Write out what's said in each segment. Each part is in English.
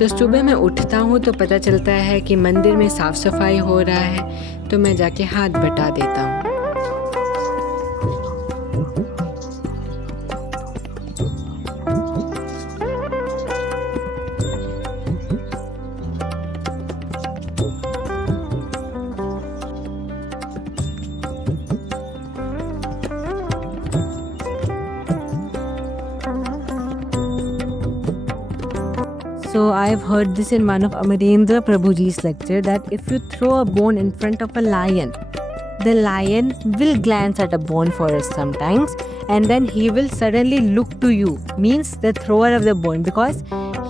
तो सुबह मैं उठता हूँ तो पता चलता है कि मंदिर में साफ सफाई हो रहा है, तो मैं जाके हाथ बटा देता हूँ। So I've heard this in one of Amarendra Prabhuji's lecture that if you throw a bone in front of a lion, the lion will glance at a bone for us sometimes, and then he will suddenly look to you, means the thrower of the bone, because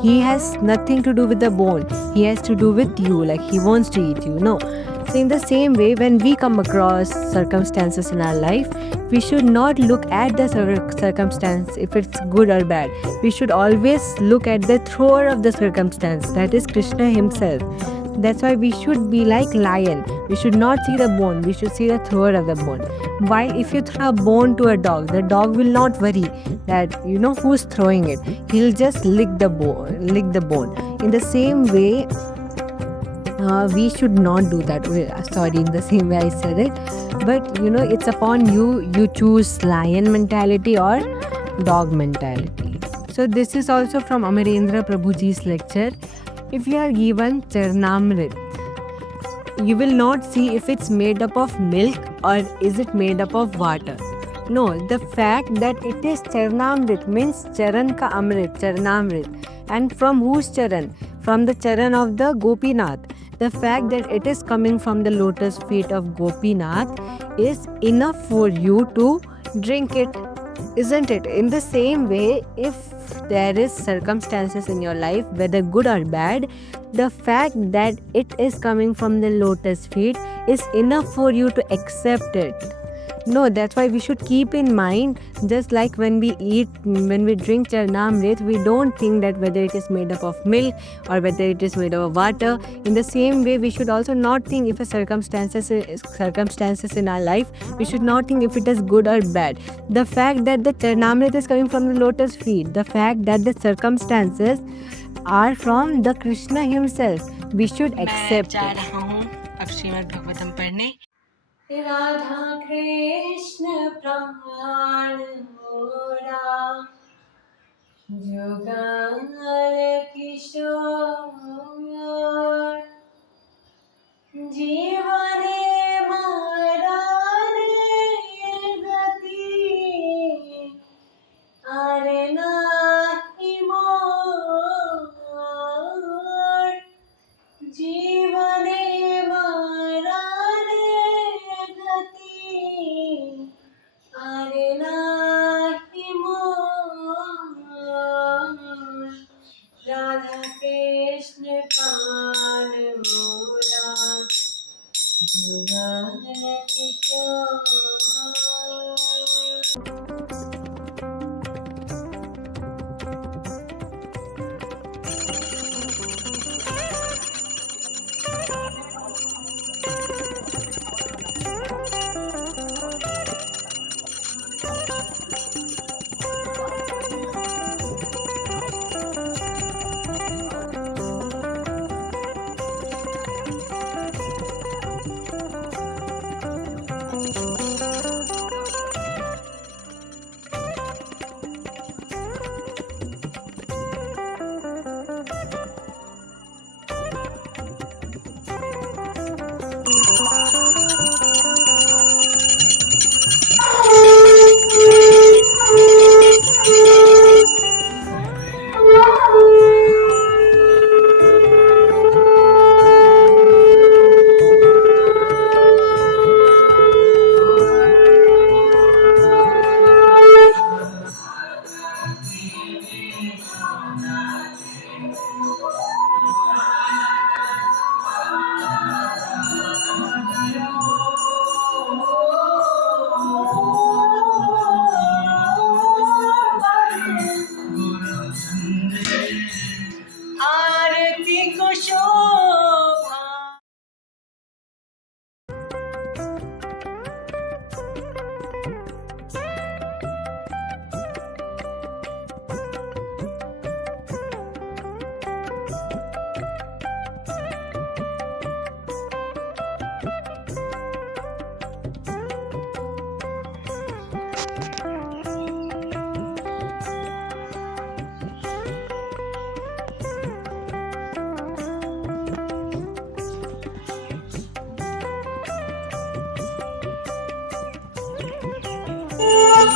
he has nothing to do with the bone. He has to do with you, like he wants to eat you. No. So in the same way, when we come across circumstances in our life, we should not look at the circumstance if it's good or bad. We should always look at the thrower of the circumstance, that is Krishna himself. That's why we should be like lion. We should not see the bone, we should see the thrower of the bone. While if you throw a bone to a dog, the dog will not worry that you know who's throwing it. He'll just lick the bone. In the same way, we should not do that. Sorry, in the same way I said it. But you know, it's upon you. You choose lion mentality or dog mentality. So this is also from Amarendra Prabhuji's lecture. If you are given Charnamrit, you will not see if it's made up of milk or is it made up of water. No, the fact that it is Charnamrit means Charan ka Amrit, Charnamrit. And from whose Charan? From the Charan of the Gopinath. The fact that it is coming from the lotus feet of Gopinath is enough for you to drink it, isn't it? In the same way, if there is circumstances in your life, whether good or bad, the fact that it is coming from the lotus feet is enough for you to accept it. No, that's why we should keep in mind, just like when we drink Charnamrit, we don't think that whether it is made up of milk or whether it is made up of water. In the same way, we should also not think if a circumstances in our life, we should not think if it is good or bad. The fact that the Charnamrit is coming from the lotus feet, the fact that the circumstances are from the Krishna himself, we should accept मैं जा it. रहा हूँ अब श्रीमद् भागवतम पढ़ने। राधा कृष्ण प्राण मोरा जुगल किशोर जीवने मरणे गति अरे नाहि मोर जीवने मरणे गति अरे नाहि मोर राधा कृष्ण प्राण मोरा जुगल किशोर।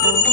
है